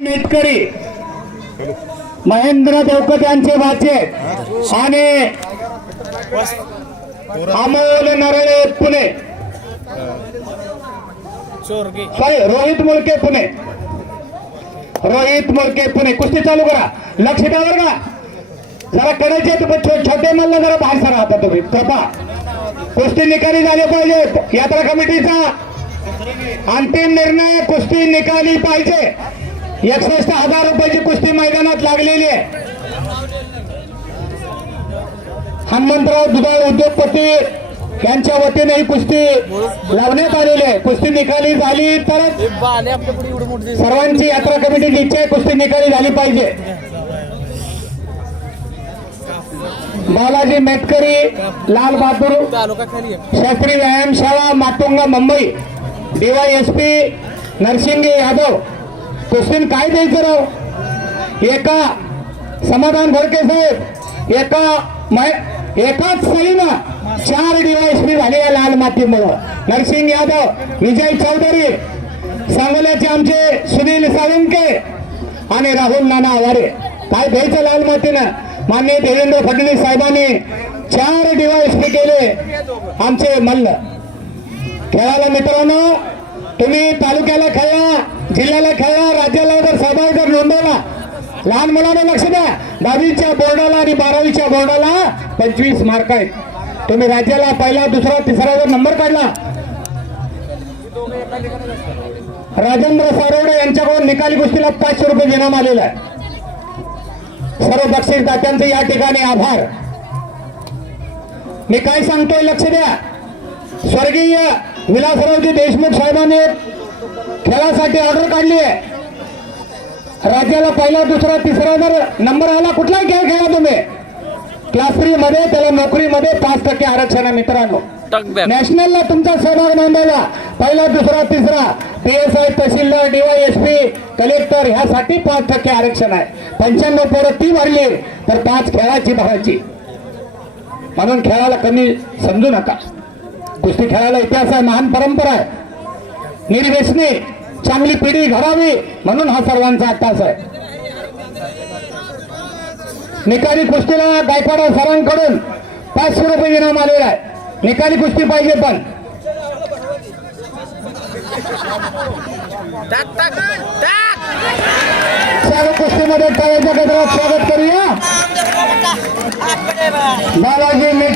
मेटकरी महेंद्र देवकत यांचे भाचे आणि अमोल नरळे पुणे रोहित मुळके पुणे कुस्ती चालू करा. लक्ष द्या बरं का, जरा कडायचे छोटे मल्ल जरा बाहेर सरा आता तुम्ही कृपा. कुस्ती निकाली झाले पाहिजेत. यात्रा कमिटीचा अंतिम निर्णय कुस्ती निकाली पाहिजे. 61,000 रुपयाची कुस्ती मैदानात लागलेली आहे. हनुमंतराव दुधाळ उद्योगपती यांच्या वतीने ही कुस्ती लावण्यात आलेली आहे. कुस्ती निकाली झाली तर सर्वांची यात्रा कमिटीची इच्छा आहे कुस्ती निकाली झाली पाहिजे. बालाजी मेटकरी लाल बहादूर शास्त्री व्यायामशाळा माटुंगा मुंबई DYSP नरसिंगे यादव. कुस्तीन काय द्यायचं राव, एका समाधान घोडके साहेब एकाच सलीनं 4 DYSP झाले या लाल मातीमुळं. नरसिंग यादव, विजय चौधरी, सांगोल्याचे आमचे सुनील साळुंके आणि राहुल नाना आवारे. काय द्यायचं लाल मातीनं. माननीय देवेंद्र फडणवीस साहेबांनी 4 DYSP केले आमचे मल्ल. खेळाला मित्रांनो, तुम्ही तालुक्याला खेळा, जिल्ह्याला खेळा, राज्याला जर सहभाग जर नोंदवला, लहान मुलांना लक्ष द्या. 10वीच्या बोर्डाला आणि 12वीच्या बोर्डाला 25 मार्क आहेत. तुम्ही राज्याला पहिला दुसरा तिसरा जर नंबर काढला, राजेंद्र सारोडे यांच्याकडून निकाली कुस्तीला 500 रुपये इनाम आलेला आहे. सर्व बक्षीसदात्यांचे या ठिकाणी आभार. मी काय सांगतोय लक्ष द्या. स्वर्गीय विलासरावजी देशमुख साहेबांनी खेळासाठी ऑर्डर काढली आहे. राज्याला पहिला दुसरा तिसरा जर नंबर आला, कुठलाही खेळ खेळा तुम्ही, क्लास 3 मध्ये त्याला नोकरीमध्ये 5% आरक्षण आहे मित्रांनो. नॅशनलला तुमचा सहभाग नोंदवला, पहिला दुसरा तिसरा, PSI तहसीलदार DYSP कलेक्टर ह्यासाठी 5% आरक्षण आहे. 95 पोरं ती भरली तर 5 खेळाची भरायची. म्हणून खेळाला कमी समजू नका. कुस्ती खेळायला इतिहास आहे, महान परंपरा आहे. निर्व्यसनी चांगली पिढी घडावी म्हणून हा सर्वांचा तास आहे. निकाली कुस्तीला गायकवाड सरांकडून 500 रुपये इनाम आलेला आहे. निकाली कुस्ती पाहिजे पण कुस्तीमध्ये टाळ्याच्या गजरात स्वागत करूया. बालाजी